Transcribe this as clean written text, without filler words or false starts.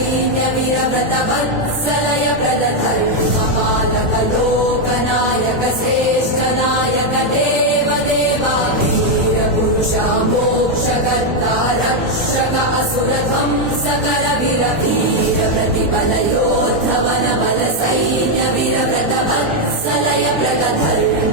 सैन्य वीरव्रत वत्सलय प्रदधर्मपालक लोकनायक श्रेष्ठ नायक देव देवा वीर पुरुषा मोक्षकर्ता रक्षक असुर ध्वंसकर वीर वीर प्रतिपल योद्धवन बल सैन्य वीरव्रत वत्सलय प्रदधर्म